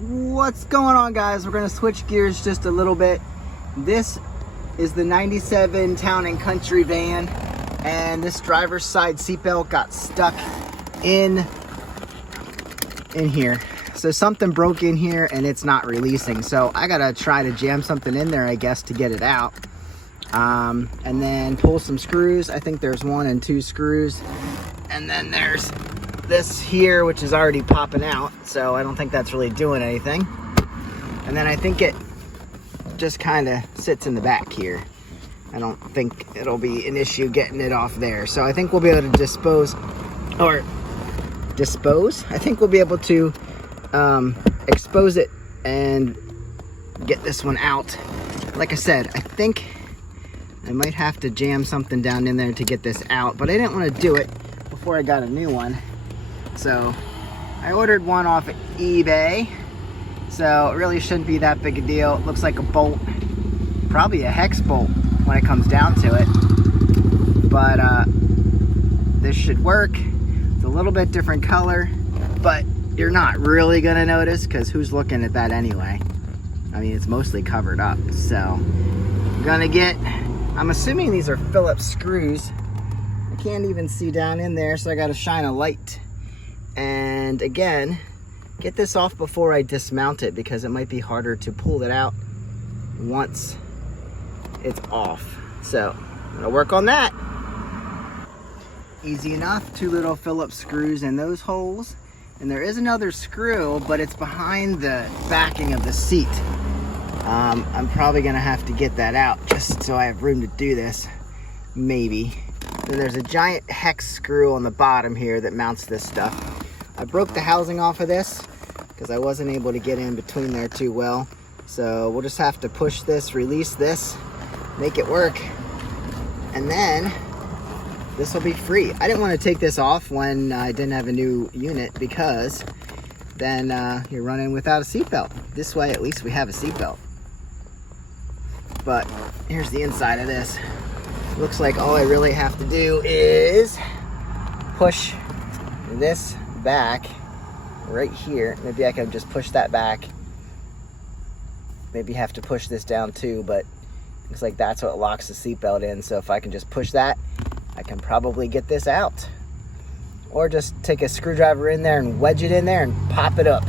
What's going on, guys? We're gonna switch gears just a little bit. This is the 97 Town and Country van, and this driver's side seatbelt got stuck in here. So something broke in here and it's not releasing. So I gotta try to jam something in there, I guess, to get it out. And then pull some screws. I think there's 1 and 2 screws. And then there's this here, which is already popping out. So I don't think that's really doing anything. And then I think it just kind of sits in the back here. I don't think it'll be an issue getting it off there. So I think we'll be able to dispose. I think we'll be able to expose it and get this one out. Like I said, I think I might have to jam something down in there to get this out, but I didn't want to do it before I got a new one. So I ordered one off of eBay, so it really shouldn't be that big a deal. It looks like a bolt, probably a hex bolt when it comes down to it, but this should work. It's a little bit different color, but you're not really gonna notice because who's looking at that anyway? I mean, it's mostly covered up. So I'm gonna get, I'm assuming these are Phillips screws. I can't even see down in there, so I gotta shine a light. And again, get this off before I dismount it because it might be harder to pull it out once it's off. So I'm gonna work on that. Easy enough, 2 little Phillips screws in those holes. And there is another screw, but it's behind the backing of the seat. I'm probably gonna have to get that out just so I have room to do this, maybe. Then there's a giant hex screw on the bottom here that mounts this stuff. I broke the housing off of this because I wasn't able to get in between there too well. So we'll just have to push this, release this, make it work, and then this will be free. I didn't want to take this off when I didn't have a new unit because then you're running without a seatbelt. This way, at least we have a seatbelt. But here's the inside of this. Looks like all I really have to do is push this back right here. Maybe I can just push that back. Maybe have to push this down too, but looks like that's what locks the seatbelt in. So if I can just push that, I can probably get this out. Or just take a screwdriver in there and wedge it in there and pop it up.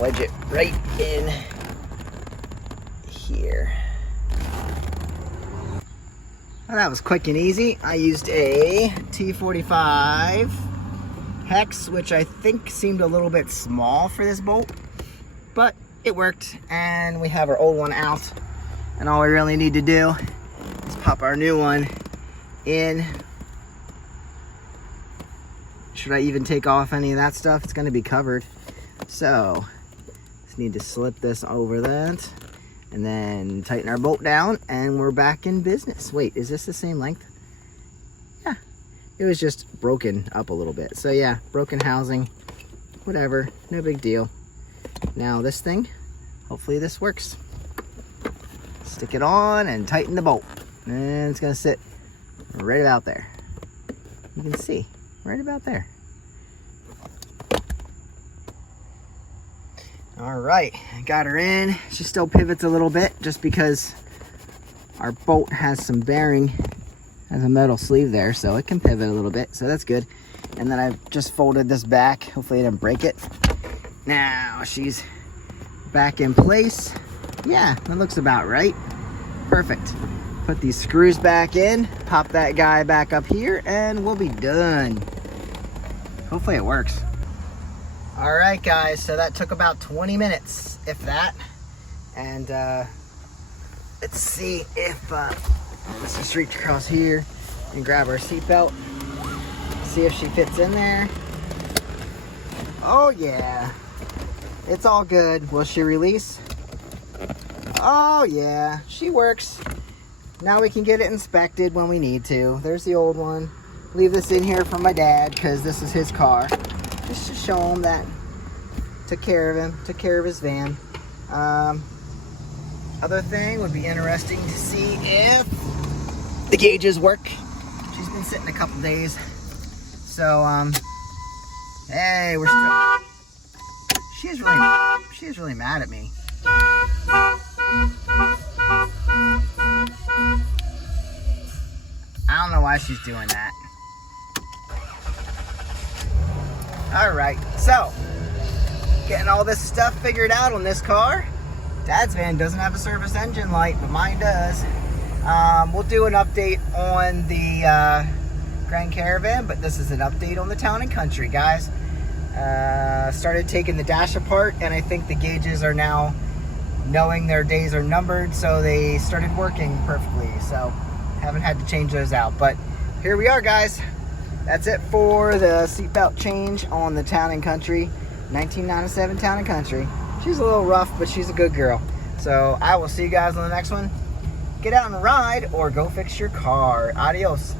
Wedge it right in here. Well, that was quick and easy. I used a T45 hex, which I think seemed a little bit small for this bolt, but it worked, and we have our old one out, and all we really need to do is pop our new one in. Should I even take off any of that stuff? It's going to be covered. So just need to slip this over that and then tighten our bolt down, and we're back in business. Wait, is this the same length? Yeah, it was just broken up a little bit. So yeah, broken housing, whatever, no big deal. Now this thing, hopefully this works. Stick it on and tighten the bolt. And it's gonna sit right about there. You can see, right about there. All right, got her in. She still pivots a little bit just because our bolt has some bearing, has a metal sleeve there, so it can pivot a little bit, so that's good. And then I've just folded this back. Hopefully I didn't break it. Now she's back in place. Yeah, that looks about right. Perfect. Put these screws back in, pop that guy back up here, and we'll be done. Hopefully it works. All right, guys, so that took about 20 minutes, if that. And let's see if, let's just reach across here and grab our seatbelt. See if she fits in there. Oh yeah, it's all good. Will she release? Oh yeah, she works. Now we can get it inspected when we need to. There's the old one. Leave this in here for my dad because this is his car. Just to show him that took care of him, took care of his van. Other thing would be interesting to see if the gauges work. She's been sitting a couple days. So, hey, we're still... she's really mad at me. I don't know why she's doing that. Alright, so getting all this stuff figured out on this car. Dad's van doesn't have a service engine light, but mine does. We'll do an update on the Grand Caravan, but this is an update on the Town and Country, guys. Started taking the dash apart, and I think the gauges are now knowing their days are numbered, so they started working perfectly. So haven't had to change those out, but here we are, guys. That's it for the seatbelt change on the Town and Country 1997 Town and Country. She's a little rough, but she's a good girl. So I will see you guys on the next one. Get out and ride or go fix your car. Adios.